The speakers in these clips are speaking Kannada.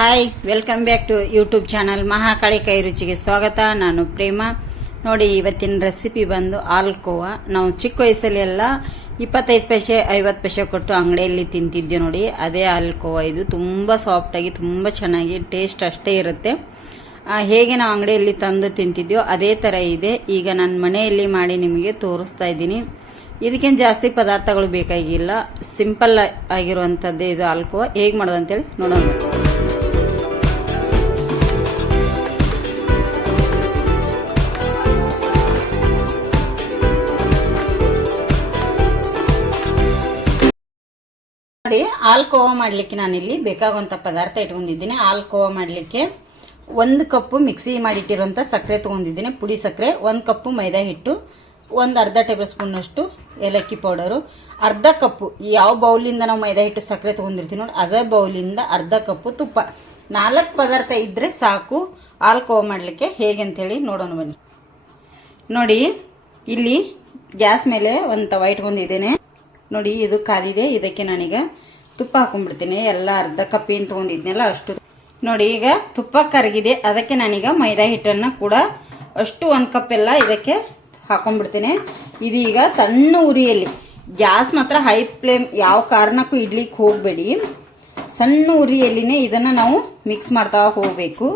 Hi, welcome back to YouTube channel Mahakali ಕೈ ರುಚಿಗೆ ಸ್ವಾಗತ. ನಾನು ಪ್ರೇಮ. ನೋಡಿ, ಇವತ್ತಿನ ರೆಸಿಪಿ ಬಂದು ಹಾಲ್ಕೋವಾ. ನಾವು ಚಿಕ್ಕ ವಯಸ್ಸಲ್ಲಿ ಎಲ್ಲ 25 ಪೈಸೆ 50 ಪೈಸೆ ಕೊಟ್ಟು ಅಂಗಡಿಯಲ್ಲಿ ತಿಂತಿದ್ದೆ. ನೋಡಿ, ಅದೇ ಹಾಲ್ಕೋವಾ. ಇದು ತುಂಬಾ ಸಾಫ್ಟ್ ಆಗಿ ತುಂಬಾ ಚೆನ್ನಾಗಿ ಟೇಸ್ಟ್ ಅಷ್ಟೇ ಇರುತ್ತೆ. ಹೇಗೆ ನಾವು ಅಂಗಡಿಯಲ್ಲಿ ತಂದು ತಿಂತಿದ್ಯೋ ಅದೇ ತರ ಇದೆ. ಈಗ ನಾನು ಮನೆಯಲ್ಲಿ ಮಾಡಿ ನಿಮಗೆ ತೋರಿಸ್ತಾ ಇದ್ದೀನಿ. ಇದಕ್ಕೇನು ಜಾಸ್ತಿ ಪದಾರ್ಥಗಳು ಬೇಕಾಗಿಲ್ಲ, ಸಿಂಪಲ್ ಆಗಿರುವಂತದ್ದೇ ಇದು ಹಾಲ್ಕೋವಾ. ಹೇಗೆ ಮಾಡೋದು ಅಂತೇಳಿ ನೋಡೋಣ. ನೋಡಿ, ಹಾಲ್ಕೋವಾ ಮಾಡಲಿಕ್ಕೆ ನಾನಿಲ್ಲಿ ಬೇಕಾಗುವಂಥ ಪದಾರ್ಥ ಇಟ್ಕೊಂಡಿದ್ದೀನಿ. ಹಾಲ್ಕೋವಾ ಮಾಡಲಿಕ್ಕೆ 1 ಕಪ್ಪು ಮಿಕ್ಸಿ ಮಾಡಿಟ್ಟಿರುವಂಥ ಸಕ್ಕರೆ ತೊಗೊಂಡಿದ್ದೀನಿ, ಪುಡಿ ಸಕ್ಕರೆ, 1 ಕಪ್ಪು ಮೈದಾ ಹಿಟ್ಟು, ಒಂದು ಅರ್ಧ ಟೇಬಲ್ ಸ್ಪೂನಷ್ಟು ಏಲಕ್ಕಿ ಪೌಡರು, ಅರ್ಧ ಕಪ್ಪು ಯಾವ ಬೌಲಿಂದ ನಾವು ಮೈದಾ ಹಿಟ್ಟು ಸಕ್ಕರೆ ತೊಗೊಂಡಿರ್ತೀವಿ ನೋಡಿ ಅದೇ ಬೌಲಿಂದ ಅರ್ಧ ಕಪ್ಪು ತುಪ್ಪ. 4 ಪದಾರ್ಥ ಇದ್ದರೆ ಸಾಕು ಹಾಲ್ಕೋವಾ ಮಾಡಲಿಕ್ಕೆ. ಹೇಗೆ ಅಂತೇಳಿ ನೋಡೋಣ ಬನ್ನಿ. ನೋಡಿ, ಇಲ್ಲಿ ಗ್ಯಾಸ್ ಮೇಲೆ ಒಂದು ತವ ಇಟ್ಕೊಂಡಿದ್ದೇನೆ. ನೋಡಿ, ಇದು ಕಾದಿದೆ. ಇದಕ್ಕೆ ನಾನೀಗ ತುಪ್ಪ ಹಾಕೊಂಡ್ಬಿಡ್ತೀನಿ. ಎಲ್ಲ ಅರ್ಧ ಕಪ್ ಏನು ತೊಗೊಂಡಿದ್ನಲ್ಲ ಅಷ್ಟು. ನೋಡಿ, ಈಗ ತುಪ್ಪ ಕರಗಿದೆ. ಅದಕ್ಕೆ ನಾನೀಗ ಮೈದಾ ಹಿಟ್ಟನ್ನು ಕೂಡ ಅಷ್ಟು 1 ಕಪ್ ಎಲ್ಲ ಇದಕ್ಕೆ ಹಾಕೊಂಡ್ಬಿಡ್ತೇನೆ. ಇದು ಈಗ ಸಣ್ಣ ಉರಿಯಲ್ಲಿ, ಗ್ಯಾಸ್ ಮಾತ್ರ ಹೈ ಫ್ಲೇಮ್ ಯಾವ ಕಾರಣಕ್ಕೂ ಇಡ್ಲಿಕ್ಕೆ ಹೋಗಬೇಡಿ. ಸಣ್ಣ ಉರಿಯಲ್ಲಿನೇ ಇದನ್ನು ನಾವು ಮಿಕ್ಸ್ ಮಾಡ್ತಾ ಹೋಗಬೇಕು.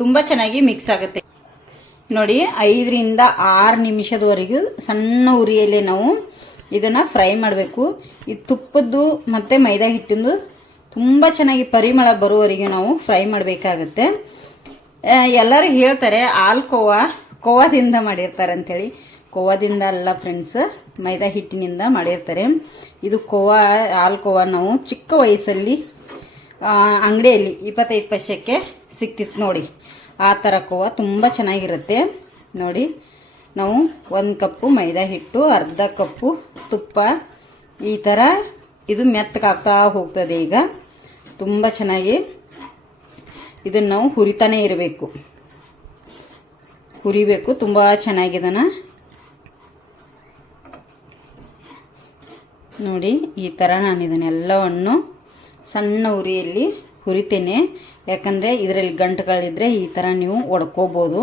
ತುಂಬ ಚೆನ್ನಾಗಿ ಮಿಕ್ಸ್ ಆಗುತ್ತೆ. ನೋಡಿ, 5 ರಿಂದ 6 ನಿಮಿಷದವರೆಗೂ ಸಣ್ಣ ಉರಿಯಲ್ಲಿ ನಾವು ಇದನ್ನು ಫ್ರೈ ಮಾಡಬೇಕು. ಈ ತುಪ್ಪದ್ದು ಮತ್ತು ಮೈದಾ ಹಿಟ್ಟಿಂದು ತುಂಬ ಚೆನ್ನಾಗಿ ಪರಿಮಳ ಬರುವವರೆಗೆ ನಾವು ಫ್ರೈ ಮಾಡಬೇಕಾಗತ್ತೆ. ಎಲ್ಲರೂ ಹೇಳ್ತಾರೆ ಕೋವಾದಿಂದ ಮಾಡಿರ್ತಾರೆ ಅಂಥೇಳಿ. ಕೋವಾದಿಂದ ಅಲ್ಲ ಫ್ರೆಂಡ್ಸ್, ಮೈದಾ ಹಿಟ್ಟಿನಿಂದ ಮಾಡಿರ್ತಾರೆ. ಇದು ಹಾಲ್ಕೋವಾ ನಾವು ಚಿಕ್ಕ ವಯಸ್ಸಲ್ಲಿ ಅಂಗಡಿಯಲ್ಲಿ 25 ಪೈಸೆಗೆ ಸಿಕ್ತಿತ್ತು ನೋಡಿ. ಆ ಥರ ಕೋವಾ ತುಂಬ ಚೆನ್ನಾಗಿರುತ್ತೆ. ನೋಡಿ, ನಾವು 1 ಕಪ್ಪು ಮೈದಾ ಹಿಟ್ಟು, ಅರ್ಧ ಕಪ್ಪು ತುಪ್ಪ, ಈ ಥರ ಇದು ಮೆತ್ತಗಾಗ್ತಾ ಹೋಗ್ತದೆ. ಈಗ ತುಂಬ ಚೆನ್ನಾಗಿ ಇದನ್ನು ನಾವು ಹುರಿತಾನೆ ಇರಬೇಕು, ಹುರಿಬೇಕು ತುಂಬ ಚೆನ್ನಾಗಿ ಇದನ್ನು. ನೋಡಿ, ಈ ಥರ ನಾನು ಇದನ್ನೆಲ್ಲವನ್ನು ಸಣ್ಣ ಉರಿಯಲ್ಲಿ ಹುರಿತೇನೆ. ಯಾಕಂದರೆ ಇದರಲ್ಲಿ ಗಂಟುಗಳಿದ್ದರೆ ಈ ಥರ ನೀವು ಒಡ್ಕೋಬೋದು.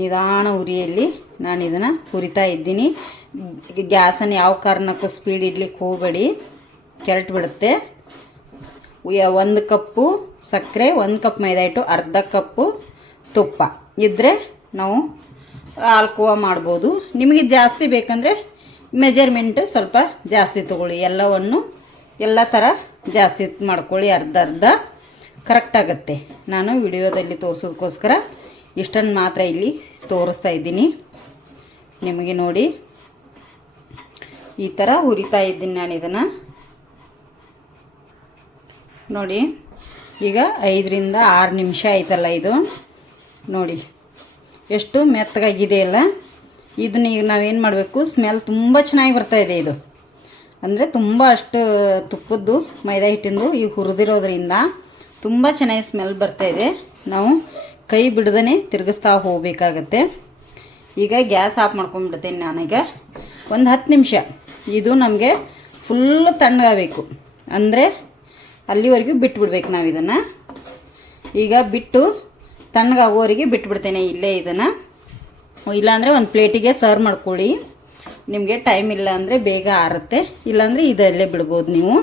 ನಿಧಾನ ಉರಿಯಲ್ಲಿ ನಾನು ಇದನ್ನು ಹುರಿತಾ ಇದ್ದೀನಿ. ಗ್ಯಾಸನ್ನು ಯಾವ ಕಾರಣಕ್ಕೂ ಸ್ಪೀಡ್ ಇಡ್ಲಿಕ್ಕೆ ಹೋಗಬೇಡಿ, ಕೆರಟು ಬಿಡುತ್ತೆ. 1 ಕಪ್ಪು ಸಕ್ಕರೆ, 1 ಕಪ್ ಮೈದಾ ಹಿಟ್ಟು, ಅರ್ಧ ಕಪ್ಪು ತುಪ್ಪ ಇದ್ದರೆ ನಾವು ಹಾಲ್ಕೋವಾ ಮಾಡ್ಬೋದು. ನಿಮಗೆ ಜಾಸ್ತಿ ಬೇಕಂದರೆ ಮೆಜರ್ಮೆಂಟು ಸ್ವಲ್ಪ ಜಾಸ್ತಿ ತೊಗೊಳ್ಳಿ. ಎಲ್ಲ ಥರ ಜಾಸ್ತಿ ಮಾಡ್ಕೊಳ್ಳಿ, ಅರ್ಧ ಕರೆಕ್ಟಾಗತ್ತೆ. ನಾನು ವಿಡಿಯೋದಲ್ಲಿ ತೋರಿಸೋದಕ್ಕೋಸ್ಕರ ಇಷ್ಟನ್ನು ಮಾತ್ರ ಇಲ್ಲಿ ತೋರಿಸ್ತಾ ಇದ್ದೀನಿ ನಿಮಗೆ. ನೋಡಿ, ಈ ಥರ ಹುರಿತಾ ಇದ್ದೀನಿ ನಾನು ಇದನ್ನು. ನೋಡಿ, ಈಗ 5 ರಿಂದ 6 ನಿಮಿಷ ಆಯ್ತಲ್ಲ ಇದು. ನೋಡಿ ಎಷ್ಟು ಮೆತ್ತಗಾಗಿದೆ ಅಲ್ಲ. ಇದನ್ನ ಈಗ ನಾವೇನು ಮಾಡಬೇಕು, ಸ್ಮೆಲ್ ತುಂಬ ಚೆನ್ನಾಗಿ ಬರ್ತಾಯಿದೆ. ಇದು ಅಂದರೆ ತುಂಬ ಅಷ್ಟು ತುಪ್ಪದ್ದು ಮೈದಾ ಹಿಟ್ಟಿಂದು ಈಗ ಹುರಿದಿರೋದ್ರಿಂದ ತುಂಬ ಚೆನ್ನಾಗಿ ಸ್ಮೆಲ್ ಬರ್ತಾಯಿದೆ. ನಾವು ಕೈ ಬಿಡದೇ ತಿರುಗಿಸ್ತಾ ಹೋಗಬೇಕಾಗತ್ತೆ. ಈಗ ಗ್ಯಾಸ್ ಆಫ್ ಮಾಡ್ಕೊಂಡ್ಬಿಡ್ತೇನೆ ನಾನೀಗ. ಒಂದು 10 ನಿಮಿಷ ಇದು ನಮಗೆ ಫುಲ್ಲು ತಣ್ಣಗಾಗಬೇಕು. ಅಂದರೆ ಅಲ್ಲಿವರೆಗೂ ಬಿಟ್ಬಿಡ್ಬೇಕು ನಾವು ಇದನ್ನು. ಈಗ ಬಿಟ್ಟು ತಣ್ಣಗಾಗೋವರೆಗೆ ಬಿಟ್ಬಿಡ್ತೇನೆ ಇಲ್ಲೇ ಇದನ್ನು. ಇಲ್ಲಾಂದರೆ ಒಂದು ಪ್ಲೇಟಿಗೆ ಸರ್ವ್ ಮಾಡ್ಕೊಳ್ಳಿ. ನಿಮಗೆ ಟೈಮ್ ಇಲ್ಲ ಅಂದರೆ ಬೇಗ ಆರುತ್ತೆ, ಇಲ್ಲಾಂದರೆ ಇದರಲ್ಲೇ ಬಿಡ್ಬೋದು ನೀವು.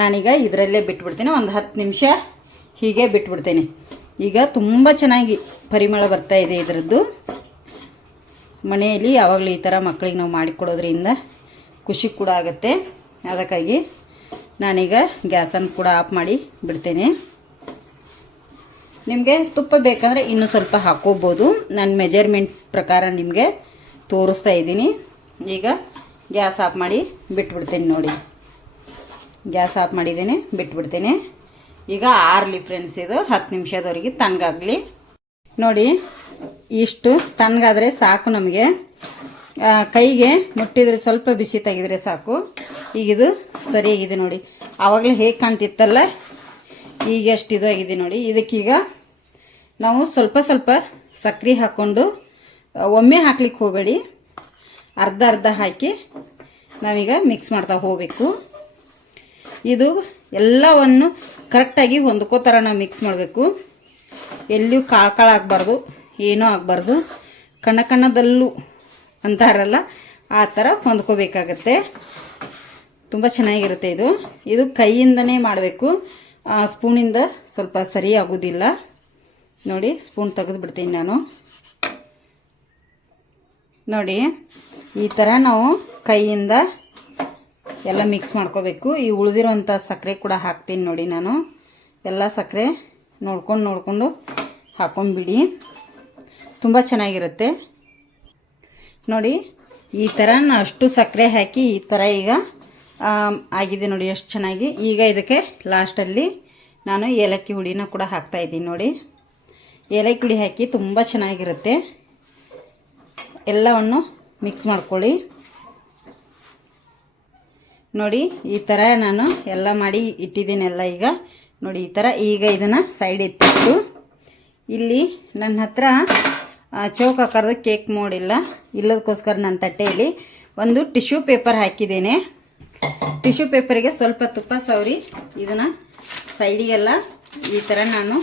ನಾನೀಗ ಇದರಲ್ಲೇ ಬಿಟ್ಬಿಡ್ತೇನೆ. ಒಂದು 10 ನಿಮಿಷ ಹೀಗೆ ಬಿಟ್ಬಿಡ್ತೇನೆ. ಈಗ ತುಂಬ ಚೆನ್ನಾಗಿ ಪರಿಮಳ ಬರ್ತಾ ಇದೆ ಇದರದ್ದು. ಮನೆಯಲ್ಲಿ ಯಾವಾಗಲೂ ಈ ಥರ ಮಕ್ಕಳಿಗೆ ನಾವು ಮಾಡಿಕೊಡೋದ್ರಿಂದ ಖುಷಿ ಕೂಡ ಆಗುತ್ತೆ. ಅದಕ್ಕಾಗಿ ನಾನೀಗ ಗ್ಯಾಸನ್ನು ಕೂಡ ಆಫ್ ಮಾಡಿ ಬಿಡ್ತೇನೆ. ನಿಮಗೆ ತುಪ್ಪ ಬೇಕಂದರೆ ಇನ್ನೂ ಸ್ವಲ್ಪ ಹಾಕೋಬೋದು. ನಾನು ಮೆಜರ್ಮೆಂಟ್ ಪ್ರಕಾರ ನಿಮಗೆ ತೋರಿಸ್ತಾ ಇದ್ದೀನಿ. ಈಗ ಗ್ಯಾಸ್ ಆಫ್ ಮಾಡಿ ಬಿಟ್ಬಿಡ್ತೇನೆ. ನೋಡಿ, ಗ್ಯಾಸ್ ಆಫ್ ಮಾಡಿದ್ದೇನೆ, ಬಿಟ್ಬಿಡ್ತೇನೆ. ಈಗ ಆರ್ಲಿ ಫ್ರೆಂಡ್ಸ್, ಇದು 10 ನಿಮಿಷದವರೆಗೆ ತಣ್ಣಗಾಗಲಿ. ನೋಡಿ, ಇಷ್ಟು ತಣ್ಣಗಾದರೆ ಸಾಕು ನಮಗೆ. ಕೈಗೆ ಮುಟ್ಟಿದರೆ ಸ್ವಲ್ಪ ಬಿಸಿ ತೆಗೆದರೆ ಸಾಕು. ಈಗಿದು ಸರಿಯಾಗಿದೆ ನೋಡಿ. ಆವಾಗಲೇ ಹೇಗೆ ಕಾಣ್ತಿತ್ತಲ್ಲ, ಈಗ ಎಷ್ಟು ಇದು ಆಗಿದೆ ನೋಡಿ. ಇದಕ್ಕೀಗ ನಾವು ಸ್ವಲ್ಪ ಸಕ್ಕರೆ ಹಾಕ್ಕೊಂಡು, ಒಮ್ಮೆ ಹಾಕ್ಲಿಕ್ಕೆ ಹೋಗಬೇಡಿ, ಅರ್ಧ ಹಾಕಿ ನಾವೀಗ ಮಿಕ್ಸ್ ಮಾಡ್ತಾ ಹೋಗಬೇಕು. ಇದು ಎಲ್ಲವನ್ನು ಕರೆಕ್ಟಾಗಿ ಹೊಂದ್ಕೋ ಥರ ನಾವು ಮಿಕ್ಸ್ ಮಾಡಬೇಕು. ಎಲ್ಲಿಯೂ ಕಾಳು ಆಗಬಾರ್ದು, ಏನೂ ಆಗಬಾರ್ದು. ಕಣ್ಣದಲ್ಲೂ ಅಂತಾರಲ್ಲ ಆ ಥರ ಹೊಂದ್ಕೋಬೇಕಾಗತ್ತೆ. ತುಂಬ ಚೆನ್ನಾಗಿರುತ್ತೆ ಇದು ಕೈಯಿಂದನೇ ಮಾಡಬೇಕು. ಸ್ಪೂನಿಂದ ಸ್ವಲ್ಪ ಸರಿ ಆಗೋದಿಲ್ಲ. ನೋಡಿ, ಸ್ಪೂನ್ ತೆಗೆದು ಬಿಡ್ತೀನಿ ನಾನು. ನೋಡಿ, ಈ ಥರ ನಾವು ಕೈಯಿಂದ ಎಲ್ಲ ಮಿಕ್ಸ್ ಮಾಡ್ಕೋಬೇಕು. ಈ ಉಳಿದಿರೋಂಥ ಸಕ್ಕರೆ ಕೂಡ ಹಾಕ್ತೀನಿ ನೋಡಿ. ನಾನು ಎಲ್ಲ ಸಕ್ಕರೆ ನೋಡ್ಕೊಂಡು ಹಾಕೊಂಡ್ಬಿಡಿ. ತುಂಬ ಚೆನ್ನಾಗಿರುತ್ತೆ ನೋಡಿ. ಈ ಥರ ನಾನು ಅಷ್ಟು ಸಕ್ಕರೆ ಹಾಕಿ ಈ ಥರ ಈಗ ಆಗಿದೆ ನೋಡಿ, ಎಷ್ಟು ಚೆನ್ನಾಗಿ. ಈಗ ಇದಕ್ಕೆ ಲಾಸ್ಟಲ್ಲಿ ನಾನು ಏಲಕ್ಕಿ ಹುಡಿನ ಕೂಡ ಹಾಕ್ತಾಯಿದ್ದೀನಿ ನೋಡಿ. ಏಲಕ್ಕಿ ಹುಡಿ ಹಾಕಿ ತುಂಬ ಚೆನ್ನಾಗಿರುತ್ತೆ. ಎಲ್ಲವನ್ನು ಮಿಕ್ಸ್ ಮಾಡ್ಕೊಳ್ಳಿ ನೋಡಿ. ಈ ಥರ ನಾನು ಎಲ್ಲ ಮಾಡಿ ಇಟ್ಟಿದ್ದೀನೆಲ್ಲ. ಈಗ ನೋಡಿ, ಈ ಥರ. ಈಗ ಇದನ್ನು ಸೈಡ್ ಎತ್ತಿಟ್ಟು, ಇಲ್ಲಿ ನನ್ನ ಹತ್ರ ಚೌಕ ಆಕಾರದ ಕೇಕ್ ಮೋಡಿಲ್ಲ, ಇಲ್ಲದಕ್ಕೋಸ್ಕರ ನನ್ನ ತಟ್ಟೆಯಲ್ಲಿ ಒಂದು ಟಿಶ್ಯೂ ಪೇಪರ್ ಹಾಕಿದ್ದೇನೆ. ಟಿಶ್ಯೂ ಪೇಪರಿಗೆ ಸ್ವಲ್ಪ ತುಪ್ಪ ಸವರಿ ಇದನ್ನು ಸೈಡಿಗೆಲ್ಲ ಈ ಥರ ನಾನು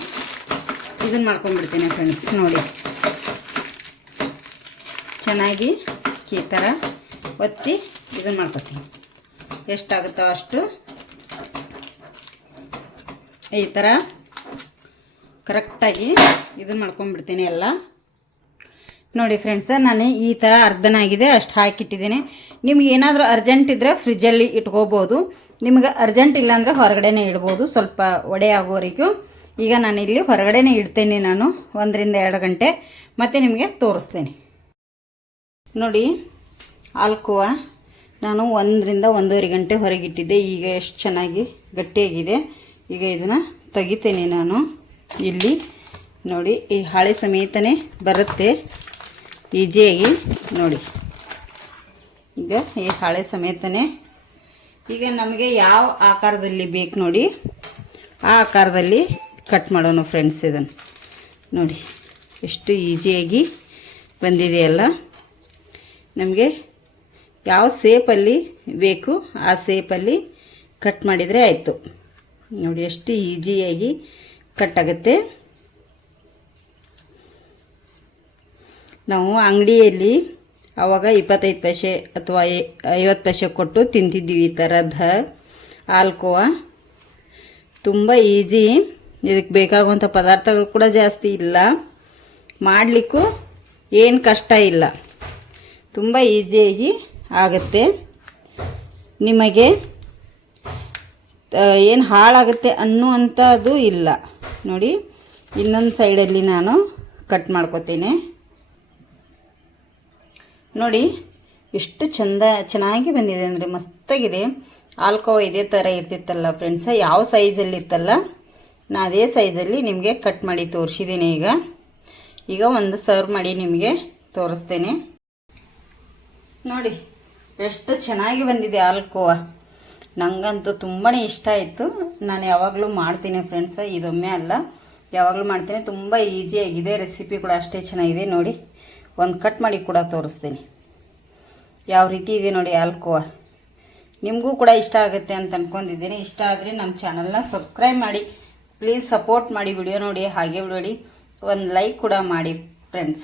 ಇದನ್ನು ಮಾಡ್ಕೊಂಡ್ಬಿಡ್ತೀನಿ ಫ್ರೆಂಡ್ಸ್. ನೋಡಿ, ಚೆನ್ನಾಗಿ ಈ ಥರ ಒತ್ತಿ ಇದನ್ನು ಮಾಡ್ಕೊತೀನಿ. ಎಷ್ಟಾಗುತ್ತೋ ಅಷ್ಟು ಈ ಥರ ಕರೆಕ್ಟಾಗಿ ಇದನ್ನು ಮಾಡ್ಕೊಂಡ್ಬಿಡ್ತೀನಿ ಎಲ್ಲ. ನೋಡಿ ಫ್ರೆಂಡ್ಸ, ನಾನು ಈ ಥರ ಅರ್ಧನಾಗಿದೆ ಅಷ್ಟು ಹಾಕಿಟ್ಟಿದ್ದೀನಿ. ನಿಮ್ಗೆ ಏನಾದರೂ ಅರ್ಜೆಂಟ್ ಇದ್ದರೆ ಫ್ರಿಜ್ಜಲ್ಲಿ ಇಟ್ಕೋಬೋದು. ನಿಮ್ಗೆ ಅರ್ಜೆಂಟ್ ಇಲ್ಲಾಂದರೆ ಹೊರಗಡೆನೇ ಇಡ್ಬೋದು, ಸ್ವಲ್ಪ ಒಡೆ ಆಗೋವರೆಗೂ. ಈಗ ನಾನಿಲ್ಲಿ ಹೊರಗಡೆನೇ ಇಡ್ತೇನೆ ನಾನು 1 ರಿಂದ 2 ಗಂಟೆ. ಮತ್ತು ನಿಮಗೆ ತೋರಿಸ್ತೇನೆ ನೋಡಿ. ಹಾಲ್ಕೋವಾ ನಾನು 1 ರಿಂದ 1.5 ಗಂಟೆ ಹೊರಗಿಟ್ಟಿದ್ದೆ. ಈಗ ಎಷ್ಟು ಚೆನ್ನಾಗಿ ಗಟ್ಟಿಯಾಗಿದೆ. ಈಗ ಇದನ್ನು ತೆಗಿತೇನೆ ನಾನು. ಇಲ್ಲಿ ನೋಡಿ, ಈ ಹಾಳೆ ಸಮೇತನೇ ಬರುತ್ತೆ ಈಜಿಯಾಗಿ ನೋಡಿ. ಈಗ ಈ ಹಾಳೆ ಸಮೇತನೇ ಈಗ ನಮಗೆ ಯಾವ ಆಕಾರದಲ್ಲಿ ಬೇಕು ನೋಡಿ, ಆ ಆಕಾರದಲ್ಲಿ ಕಟ್ ಮಾಡೋಣ ಫ್ರೆಂಡ್ಸ್. ಇದನ್ನು ನೋಡಿ ಎಷ್ಟು ಈಜಿಯಾಗಿ ಬಂದಿದೆಯಲ್ಲ. ನಮಗೆ ಯಾವ ಸೇಪಲ್ಲಿ ಬೇಕು ಆ ಸೇಪಲ್ಲಿ ಕಟ್ ಮಾಡಿದರೆ ಆಯಿತು. ನೋಡಿ ಎಷ್ಟು ಈಜಿಯಾಗಿ ಕಟ್ ಆಗುತ್ತೆ. ನಾವು ಅಂಗಡಿಯಲ್ಲಿ ಆವಾಗ 25 ಪೈಸೆ ಅಥವಾ 50 ಪೈಸೆ ಕೊಟ್ಟು ತಿಂತಿದ್ವಿ ಈ ಥರದ ಹಾಲ್ಕೋವಾ. ತುಂಬ ಈಜಿ. ಇದಕ್ಕೆ ಬೇಕಾಗುವಂಥ ಪದಾರ್ಥಗಳು ಕೂಡ ಜಾಸ್ತಿ ಇಲ್ಲ, ಮಾಡಲಿಕ್ಕೂ ಏನು ಕಷ್ಟ ಇಲ್ಲ, ತುಂಬ ಈಜಿಯಾಗಿ ಆಗುತ್ತೆ. ನಿಮಗೆ ಏನು ಹಾಳಾಗುತ್ತೆ ಅನ್ನುವಂಥದ್ದು ಇಲ್ಲ ನೋಡಿ. ಇನ್ನೊಂದು ಸೈಡಲ್ಲಿ ನಾನು ಕಟ್ ಮಾಡ್ಕೊತೀನಿ ನೋಡಿ. ಎಷ್ಟು ಚೆನ್ನಾಗಿ ಬಂದಿದೆ ಅಂದರೆ ಮಸ್ತಾಗಿದೆ. ಹಾಲ್ಕೋವಾ ಇದೇ ಥರ ಇರ್ತಿತ್ತಲ್ಲ ಫ್ರೆಂಡ್ಸ, ಯಾವ ಸೈಜಲ್ಲಿ ಇತ್ತಲ್ಲ ನಾನು ಅದೇ ಸೈಜಲ್ಲಿ ನಿಮಗೆ ಕಟ್ ಮಾಡಿ ತೋರಿಸಿದ್ದೀನಿ. ಈಗ ಒಂದು ಸರ್ವ್ ಮಾಡಿ ನಿಮಗೆ ತೋರಿಸ್ತೇನೆ ನೋಡಿ. ಎಷ್ಟು ಚೆನ್ನಾಗಿ ಬಂದಿದೆ ಹಾಲ್ಕೋವಾ. ನನಗಂತೂ ತುಂಬಾ ಇಷ್ಟ ಆಯಿತು. ನಾನು ಯಾವಾಗಲೂ ಮಾಡ್ತೀನಿ ಫ್ರೆಂಡ್ಸ, ಇದೊಮ್ಮೆ ಅಲ್ಲ, ಯಾವಾಗಲೂ ಮಾಡ್ತೀನಿ. ತುಂಬ ಈಸಿಯಾಗಿದೆ, ರೆಸಿಪಿ ಕೂಡ ಅಷ್ಟೇ ಚೆನ್ನಾಗಿದೆ ನೋಡಿ. ಒಂದು ಕಟ್ ಮಾಡಿ ಕೂಡ ತೋರಿಸ್ತೀನಿ ಯಾವ ರೀತಿ ಇದೆ ನೋಡಿ ಹಾಲ್ಕೋವಾ. ನಿಮಗೂ ಕೂಡ ಇಷ್ಟ ಆಗುತ್ತೆ ಅಂತ ಅಂದ್ಕೊಂಡಿದ್ದೀನಿ. ಇಷ್ಟ ಆದರೆ ನಮ್ಮ ಚಾನಲ್ನ ಸಬ್ಸ್ಕ್ರೈಬ್ ಮಾಡಿ, ಪ್ಲೀಸ್ ಸಪೋರ್ಟ್ ಮಾಡಿ, ವಿಡಿಯೋ ನೋಡಿ, ಹಾಗೆ ನೋಡಿ ಒಂದು ಲೈಕ್ ಕೂಡ ಮಾಡಿ ಫ್ರೆಂಡ್ಸ್.